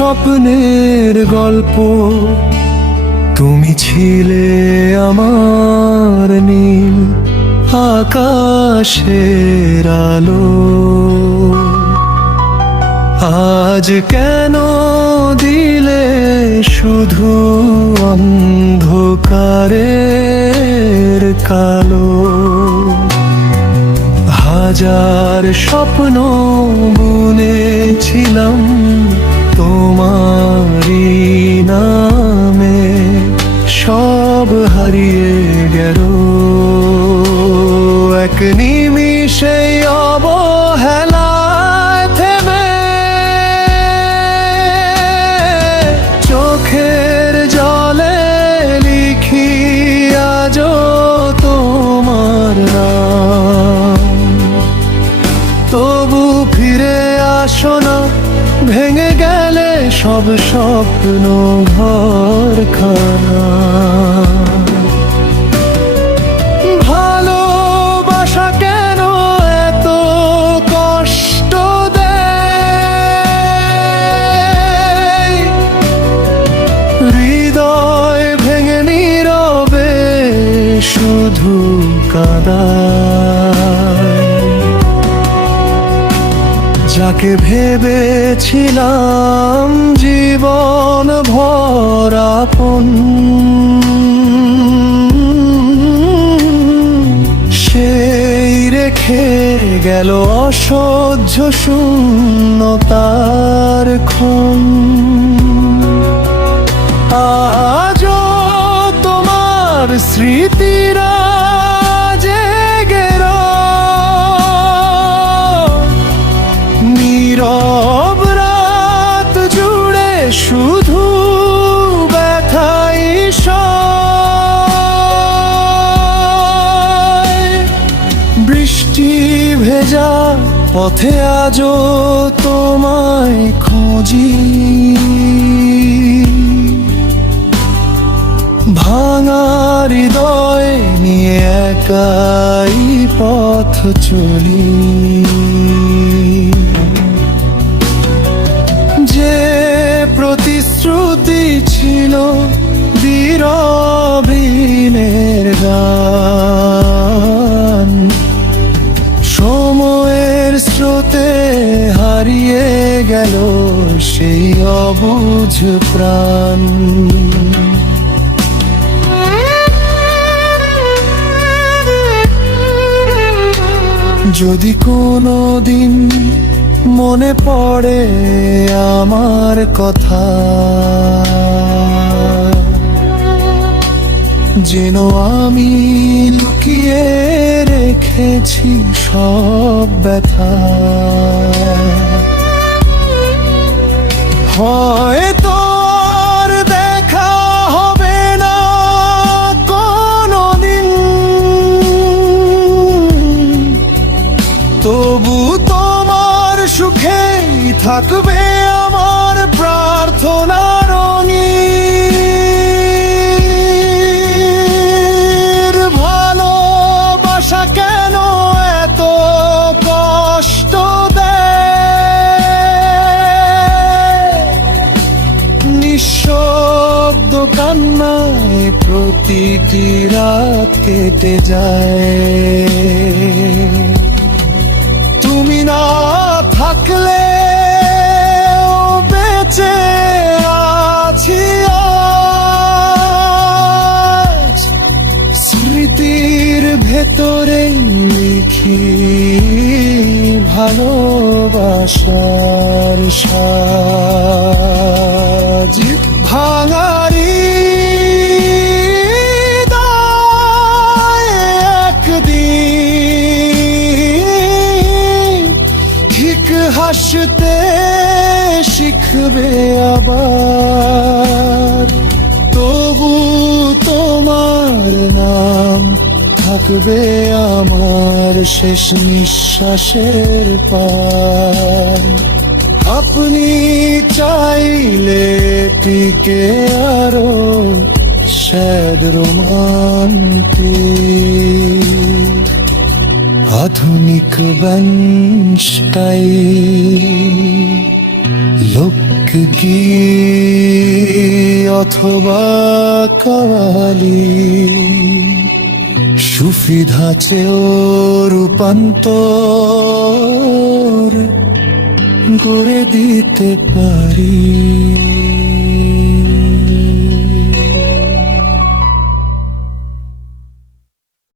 স্বপ্নের গল্প। তুমি ছিলে আমার নীল আকাশের আলো। আজ কেন দিলে শুধু অন্ধকারের কালো? হাজার স্বপ্ন বুনেছিলাম তোমারই নামে, সব হারিয়ে গেল এক নিমিষে অবহেলায় থেমে। চোখের জলে লিখি আজও তোমার নাম, তবু ফিরে আসো না। ভেঙে গেলে সব স্বপ্ন ঘরখানা। ভালোবাসা কেন এত কষ্ট দেয়? হৃদয় ভেঙে নীরবে শুধু কাঁদায়। যাকে ভেবেছিলাম জীবন ভর আপন, সেই রেখে গেল অসহ্য শূন্যতার ক্ষণ। আজও তোমার স্মৃতিরা জেগে নীরব রাত জুড়ে শুধু ব্যথাই সয়। বৃষ্টি ভেজা পথে আজও তোমায় খুঁজি, ভাঙা হৃদয় নিয়ে একাই পথ চলি। যে প্রতিশ্রুতি ছিল বীরবিনের গান, সময়ের স্রোতে হারিয়ে গেল সেই অবুঝ প্রাণ। যদি কোনো দিন মনে পড়ে আমার কথা, যেন আমি লুকিয়ে রেখেছি সব ব্যথা। হয়তো আর দেখা হবে না কোনোদিন, তবু তোমার সুখেই থাকবে আমার প্রার্থনা রঙিন। ভালোবাসা কেন এত কষ্ট দেয়? নিঃশব্দ কান্নায় প্রতিটি রাত কেটে যায়। তুমি না থাকলে বেঁচে আছি আজ, স্মৃতির ভেতরে লিখি ভালোবাসার সাজ। ভাঙারি হাসতে শিখবে আবার, তবু তোমার নাম থাকবে আমার শেষ নিঃশ্বাসের পার। আপনি চাইলে টিকে আরো শ্যাড রোমান্টিক আধুনিক বংশটাই কি অথবা কাওয়ালি, সুফি ধাঁচেও রূপান্তর গড়ে দিতে পারি।